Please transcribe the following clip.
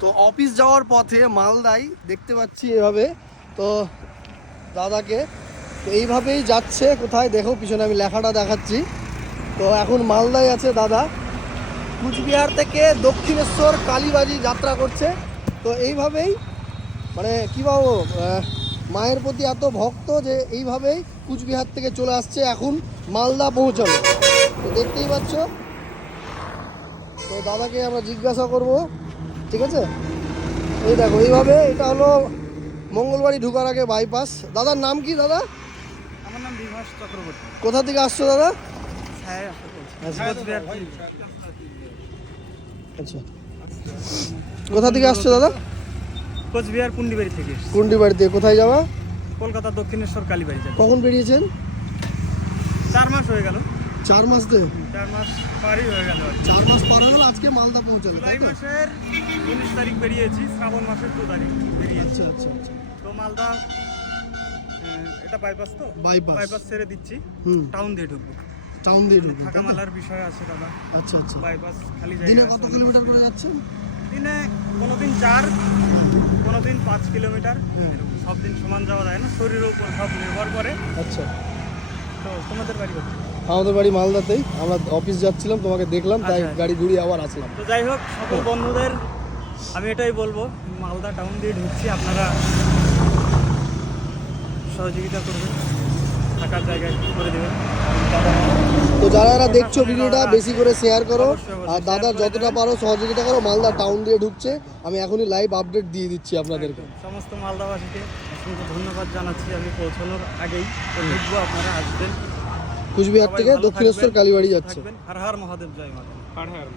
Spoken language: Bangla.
তো অফিস যাওয়ার পথে মালদাই দেখতে পাচ্ছি এভাবে। তো দাদাকে, তো এইভাবেই যাচ্ছে কোথায় দেখো, পিছনে আমি লেখাটা দেখাচ্ছি। তো এখন মালদায় আছে দাদা। কুচবিহার থেকে দক্ষিণেশ্বর কালীবাজি যাত্রা করছে। তো এইভাবেই মানে কী বলব মায়ের প্রতি এত ভক্ত যে এইভাবেই কুচবিহার থেকে চলে আসছে এখন মালদা পৌঁছানো তো দেখতেই পাচ্ছ। তো দাদাকে আমরা জিজ্ঞাসা করব ঠিক আছে? এই দেখো এইভাবে এটা হলো মঙ্গলবাড়ি ঢুকার আগে বাইপাস দাদার নাম কি দাদা? আমার নাম বিভাস চক্রবর্তী। কোথা থেকে আসছো দাদা? আচ্ছা। কোথা থেকে আসছো দাদা? কোচবিহার পুন্ডিবাড়ি থেকে এসেছি। কুন্ডি বাড়িতে কোথায় যাওয়া কলকাতা দক্ষিণেশ্বর কালীবাড়ি কখন বেরিয়েছেন? চার মাস হয়ে গেল। চার মাস ধরে চার মাস পারই হয়ে গেল। চার মাস পর হলো আজকে মালদা পৌঁছালো জুলাই মাসের উনিশ তারিখ বেরিয়েছি শ্রাবণ মাসের দু তারিখ বেরিয়েছি। আচ্ছা আচ্ছা আচ্ছা। তো মালদা এটা বাইপাস তো? Bypass। বাইপাস ছেড়ে দিচ্ছি। হুম। টাউন দিয়ে ঢুকবো। টাউন দিয়ে ঢুকবে থাকা মালার বিষয় আছে দাদা। আচ্ছা আচ্ছা। বাইপাস খালি দিনে কত। কিলোমিটার করে যাচ্ছেন? দিনে কোনোদিন চার কোনোদিন পাঁচ কিলোমিটার। হ্যাঁ। সব দিন সমান যাওয়া যায় না শরীরের উপর সব নির্ভর করে। আচ্ছা। তো তোমাদের বাড়ি কোথায়? আমাদের বাড়ি মালদাতেই। আমরা অফিস যাচ্ছিলাম তোমাকে দেখলাম তাই আচ্ছা। গাড়ি ঘুরিয়ে আবার আসলাম। তো যাই হোক সকল বন্ধুদের আমি এটাই বলব মালদা টাউন দিয়ে ঢুকছি আপনারা সহযোগিতা করবেন থাকার জায়গায় করে দেবেন। তো যারা যারা দেখছ ভিডিওটা বেশি করে শেয়ার করো। আর করে যতটা পারো সহযোগিতা করো মালদা টাউন দিয়ে ঢুকছে। আমি এখনই লাইভ আপডেট দিয়ে দিচ্ছি আপনাদেরকে। সমস্ত মালদাবাসীকে অসংখ্য ধন্যবাদ জানাচ্ছি। আমি পৌঁছানোর আগেই ঢুকবো আপনারা আসবেন। কুচবিহার থেকে দক্ষিণেশ্বর কালীবাড়ি যাচ্ছে। হর হর মহাদেব জয় মাতা হর হর